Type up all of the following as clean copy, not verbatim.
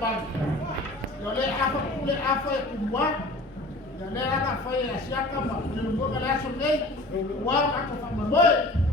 bang. Yo le apa kule apa ya kumwa. Yo le ana fai asiaka ma lumbo kala so nei. Wa ka fa mamoy.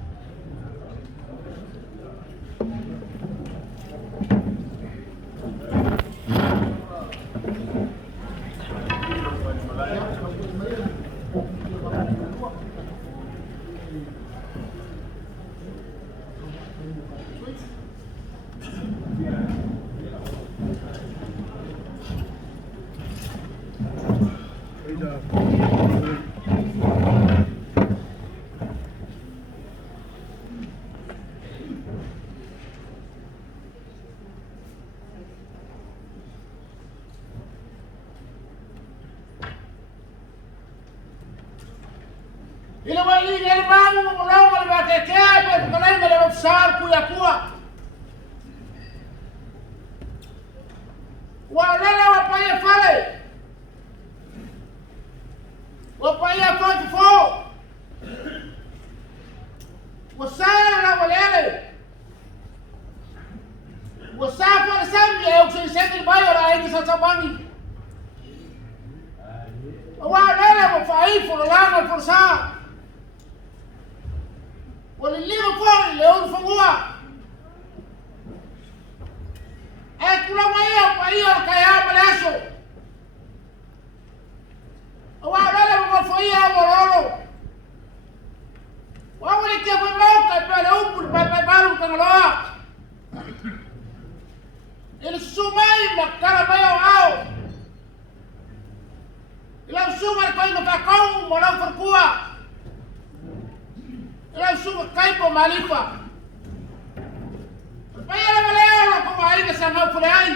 Ila wali ni albamu mulaw wal bakekebe kalay mala mabsar kuya kuwa. Wala wapaya fale. Wapaya 44. Wasara na walele. Wasafa sambi ya ukisema bayo la hivi sasa bani. Wala wafaifu la fursa. Walilio kwa leo fungua. Kula maya kwa hiyo kaya malasho. Wala mwafoia walolo. Wawali kia kwa pale upul baru kangaloa. Ili sumai makara bayo au. Ila sumai kwa ino kakau mwana furkua. Ila sumai kaipo malifa. Paya maleo kwa aina sana fulani.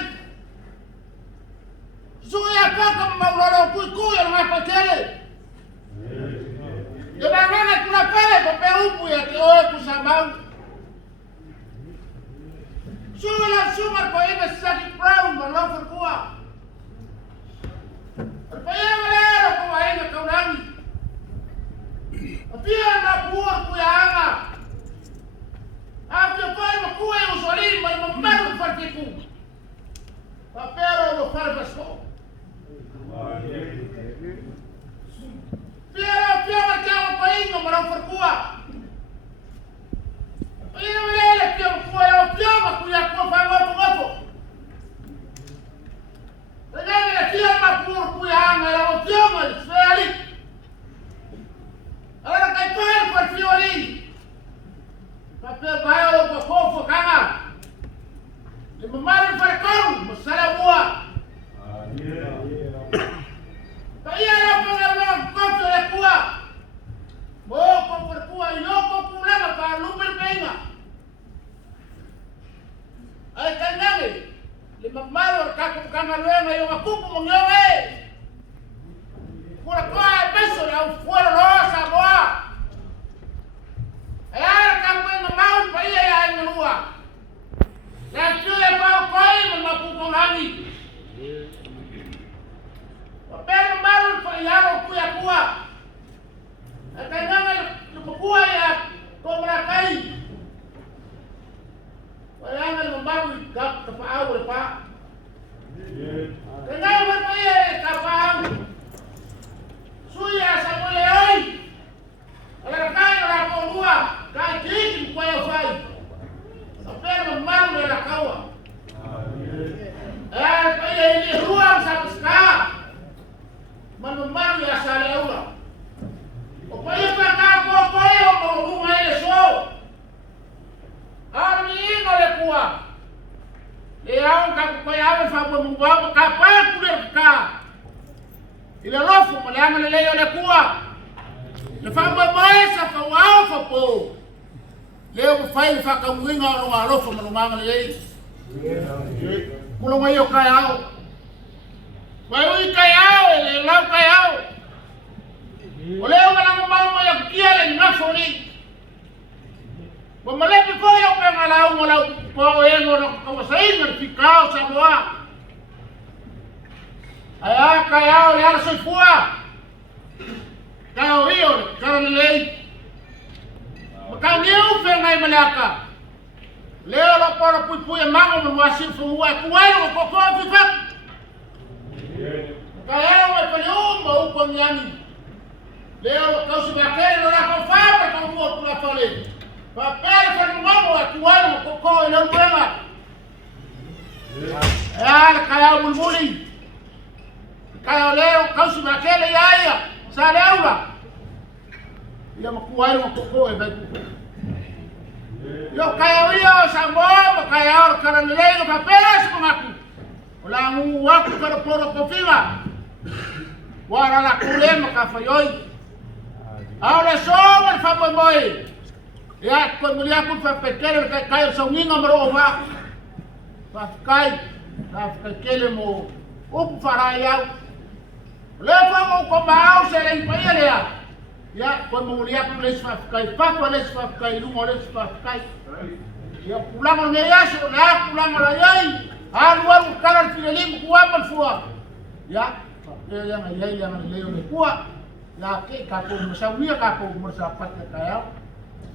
Zuya paka maulolo kuikuya ngapatele. Jabangana kuna pale kwa upu ya kioe kusambau. Sula suma kwa aina saki brown malofa kuwa. Paya maleo kwa aina kaurani. Pia na kuwa kuyanga. After five kuwa ya uswalini mamaru farkiku. Papero lo farbasko. Pia wakiawa kwa ingo mara farkuwa. Pia walele pia kuwa ya wakiawa kuya kuwa fangopo gopo. Pia pia mapur kuya anga ya wakiawa israeli. Ala kaipai farfioli. Papel bayo kwa kofo kama limamari farkaru masala huwa kaya la kofo ya kuwa moko farkuwa yoko kulama pa lumber penga ay kaname limamari kaku kama lwenga yo makupu mongyowe kula kwa beso ya ufuara rosa boa. Ayah kamu yang mau payah yang menua. Dan dia mau kau memapukul lagi. Tapi baru payah aku ya kuat. Karena lupa ya kau merakai. Payah membaru gap terpaau lepas. Kenapa payah terpaau? Suya sama leoi. Kalau kau orang dua. Kai kiki kwa ya fai. Sapena maru ya kawa. Kaya ini ruang sampai sekarang. Maru ya sale aula. Upaya kwa kwa mau rumah ile so. Armi ngole kuwa. Leão kwa ya fa kwa mbabu kapaya kulerka. Ile lofu mlanga leo ile kuwa. Nafamba maisa fa wao fa po. Leo kufai faka mwinga wa alofa mulunganga yei. Mulunga yo kayao. Wayo kayao ele lau kayao. Oleo malango mama ya kiale ngafoni. Wa malepi ko yo pengalau molau po eno na kawasain na fikao sa boa. Aya kayao le ala soifua. Kayao hiyo karanilei. Makanya ufe ngai malaka. Leo lo para pui mango menguasir semua kuai lo koko fifat. Kaya lo pelium mau penyanyi. Leo kau sebagai lo nak kau faham kau buat pula fale. Papel kan mau kuai lo koko lo buenga. Ya kaya bulbuli. Kaya leo kau sebagai le ya sa leula. Ya makuai lo koko e baik. Yo kaya wio sambo kaya orang leleng paperas mengaku. Ulang waktu kalau poro kofiwa. Wara la kule makafayoi. Ahora somos famoy. Ya kon mulia kun fa pekele kaya songinga maro ma. Fa kai kele mo farayau. Lefa mo ko mau sele impaya ya. Ya, kon mulia kun les fa kai papa les fa kai lu mo les fa kai. Ya pulang ngeyas na pulang layai. Anwar karan filim kuwa malfua. Ya, yang ayai yang leo le kuwa. Ya ke kapo masawia kapo masapat kaya.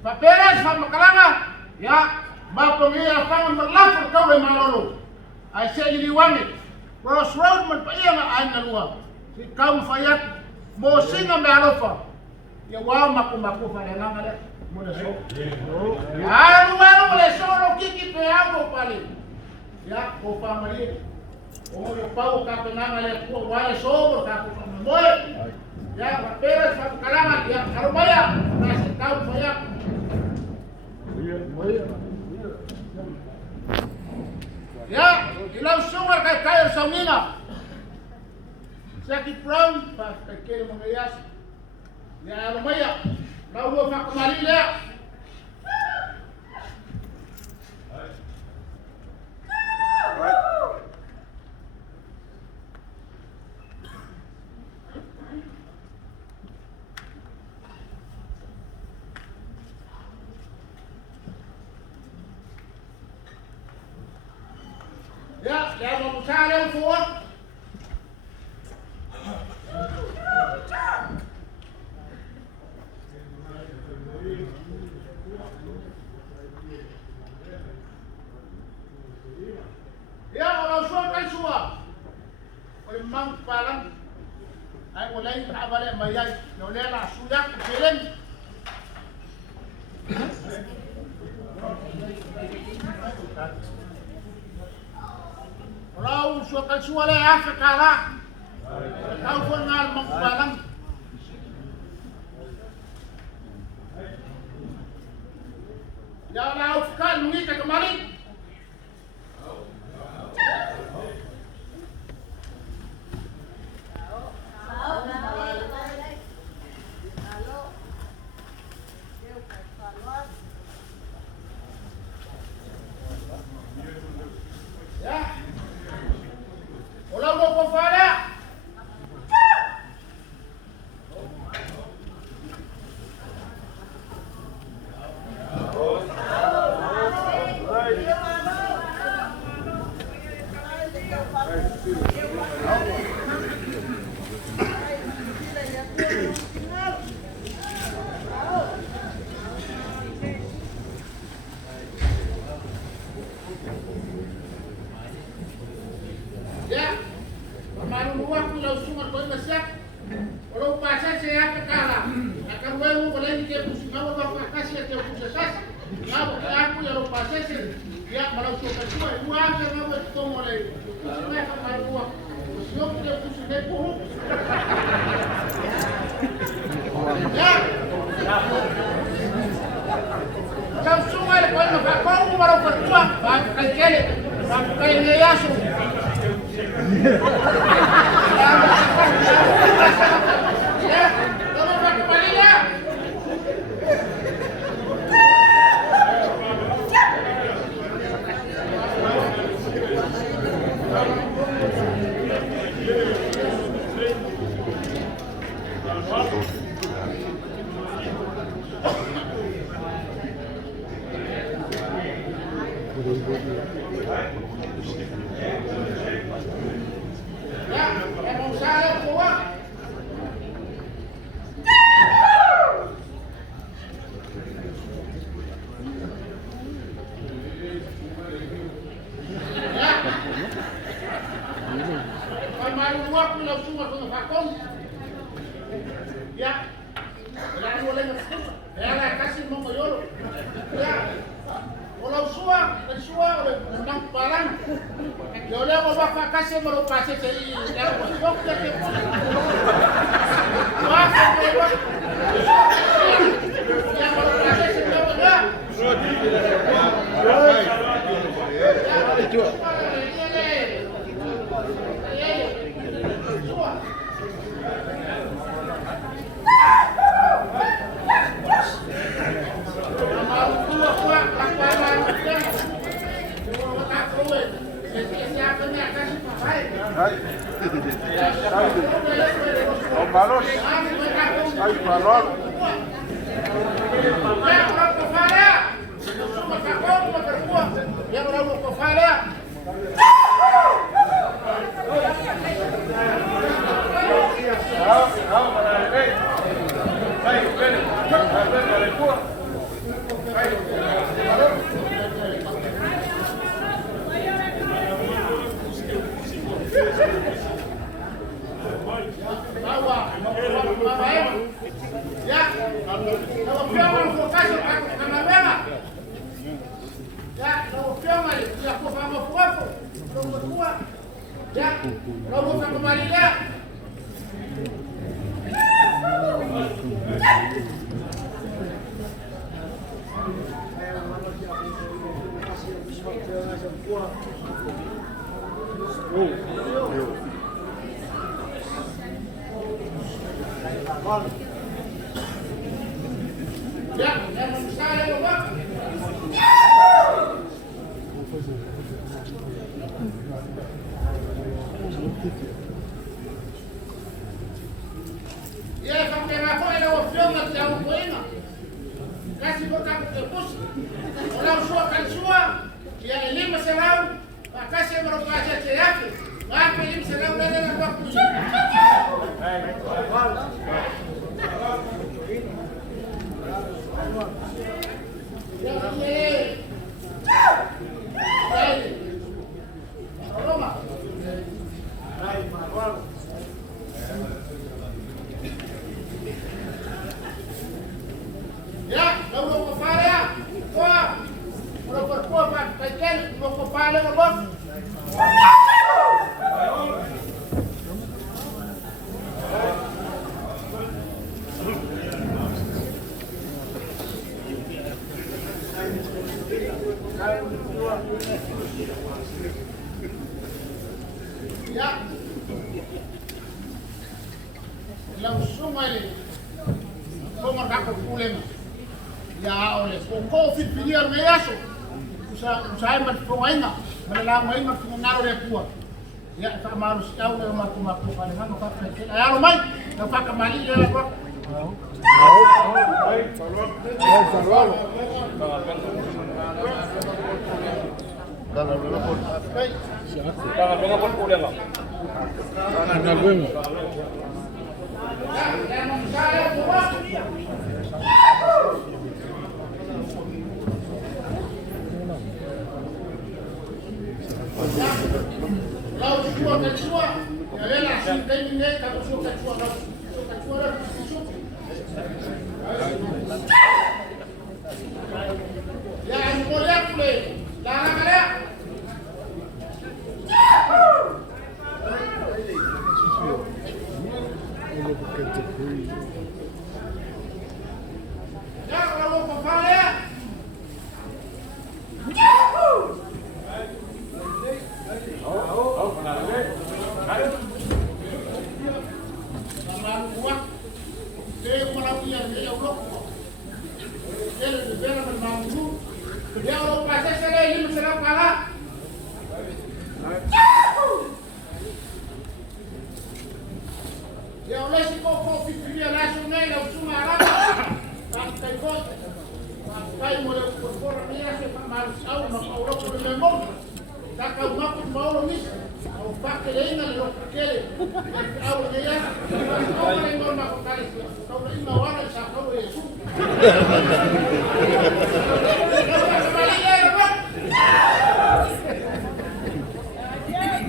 Paperas fa makalanga. Ya, ba pengia fa merlaf kau le malolo. Ai se liwangi. Crossroad man pa iya nga ay naluwa. Si kau fayat mo singa me alofa. Ya wa maku fa le ngale. Mo le so. Ya luwa le so lo kiki pe ago pale. Ya ko pa mali. O mo pau ka penanga le ko wale so ka ko moy. Ya paperas fa kalama ya arubaya. Nasi kau fayat. Ya, ilaw sungar kay kayo sa mina. Sakit brown, pa kay mga yas. Ya, lumaya. Kaulo pa kumalila. Ya, kaya mo sa alaw po. Ya, orang suwa kay suwa. Memang palang ay walay kabale mayay. Wala la suyak kelen. Kalau suka suara ya sekarang, kau pernah mengbalang. Ya laufkan mengikat kemarin. malu waktu lau semua kau fakon. Ya, jangan boleh ngerti. Ya, kasih mau koyolo. Ya, kalau suah oleh tentang barang. Ya oleh mau bapak kasih mau pasir ceri. Ya, bosok jadi pun. Wah, koyolo. Ya, mau pasir ceri ya. Itu. Balón, hay balón.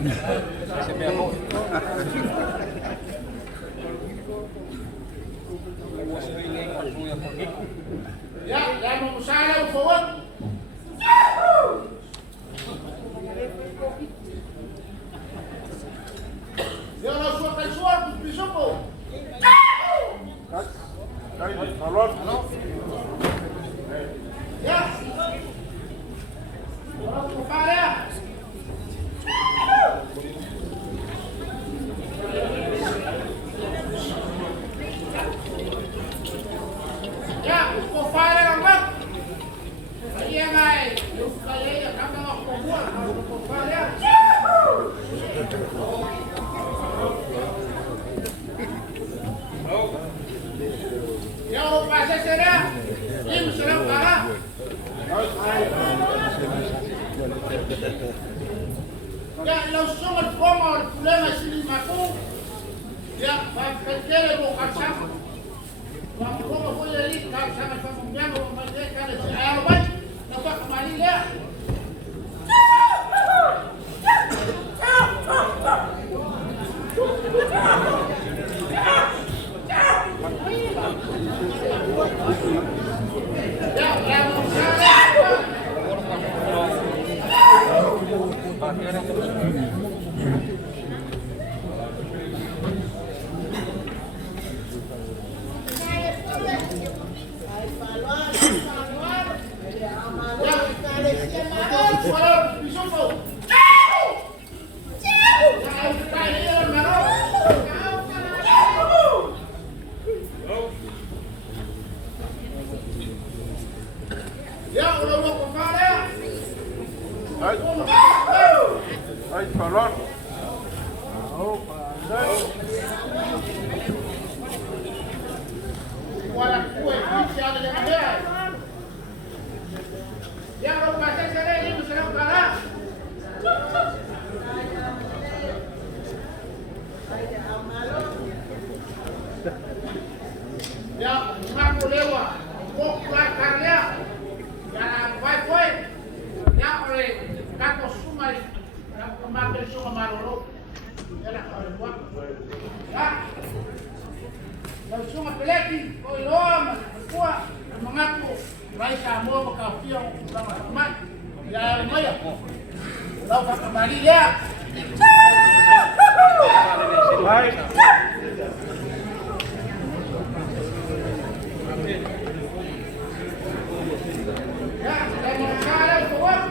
Ya, ya mau usaha forward. Ya la sua pessoa dos bichos. Cai de balón. Ya. Vamos tocar ya. Ya, vou fazer agora. Aí é mais. Eu falei, acaba uma comum, vou fazer. Ya, vou fazer será? Ini será o cara? Ya, langsung al-forma al-problema sini matu. Ya, fakir mo kasama. Wapuroma boleh lihat kalau sama pembelian membantu kalau si ayah baik dapat kembali dia. Ya, yang Cai de balón. Ya, lo pasé seré ini será para. Ya, ngaku lewa. Kok karya. Ya, vai. Ya, oleh kako sumai. Ya, kemarin sumai maroro. Ya, oleh buat. Ya. Langsung apeleti. Oi, loma, kuat. Mengaku. Raisa mau kafiyo sama teman. Ya, lumayan. Lalu kembali ya. Baik. Ya, saya mau salah kuat.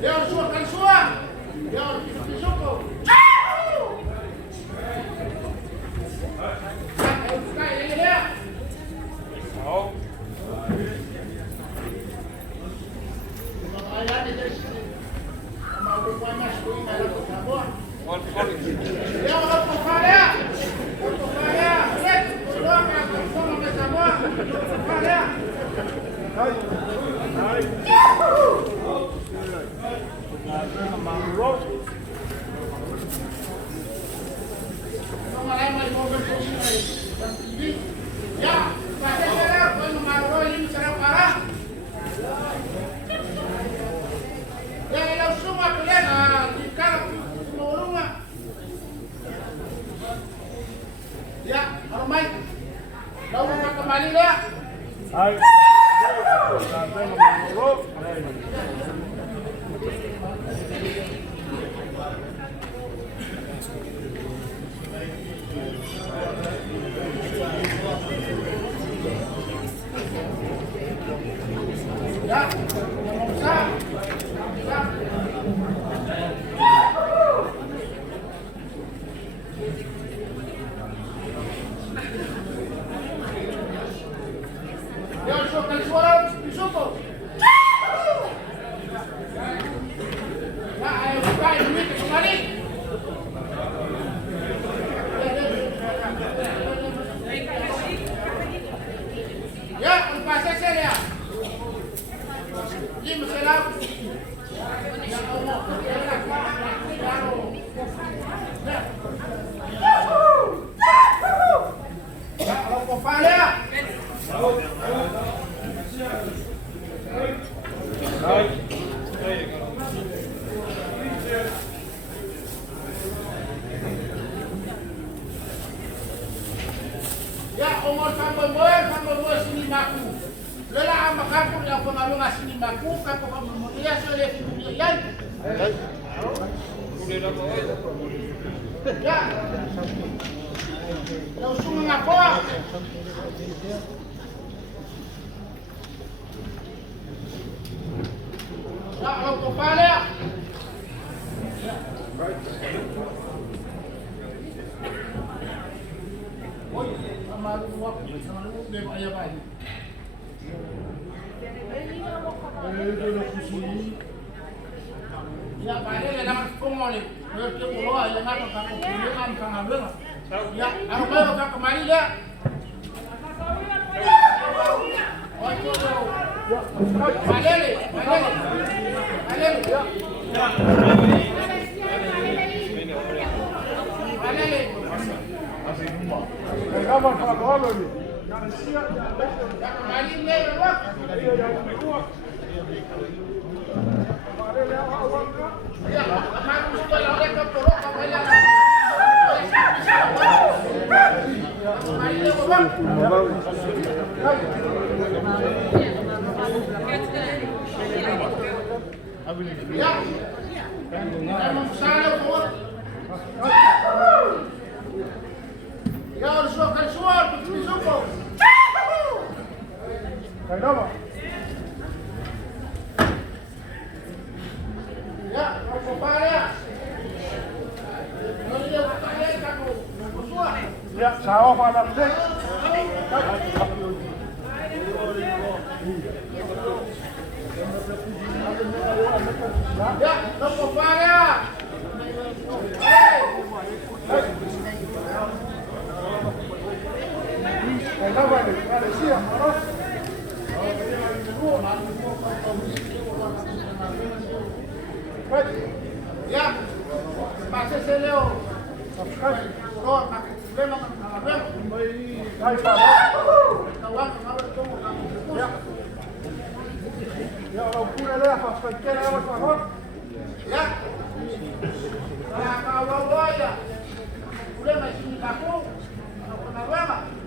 Ya, suakan suah. Ya, disuruh. Kembali ya. Hai. Ya, suara disuruh. Ya, ayo buka ini kembali. Ya, lepas saya ya. Ini masalah. Ya, kalau kau Ya, umur sampai sini maku. Lela amakaku yang pengalunga sini maku, kaku pemulia soleh kemuliaan. Ya, yang semua ngaku. Ya, kalau kepala. Sama lu dem ayam aja. Ya, padahal yang nak komoli, mereka bawa yang nak kakak kuliah kan abang. Ya, aku baru kakak kemari dia. Padahal. Kamu kalau ni, Ya, harus makan suar, bikin suku. kenapa? Ya, mau kepala. Kalau dia kepala, kamu suar. Ya, sawah pada sih. Ya, mau kepala. Kenapa ni? Ada siap, mana? Ya, pasti seleo. Kalau nak problema dengan abang, Hai, Pak. kawan kawan tunggu kamu. Ya. Ya, orang punya lah, pas kena apa sahur? Ya. Kalau kawan ya, udah masih aku, kenapa?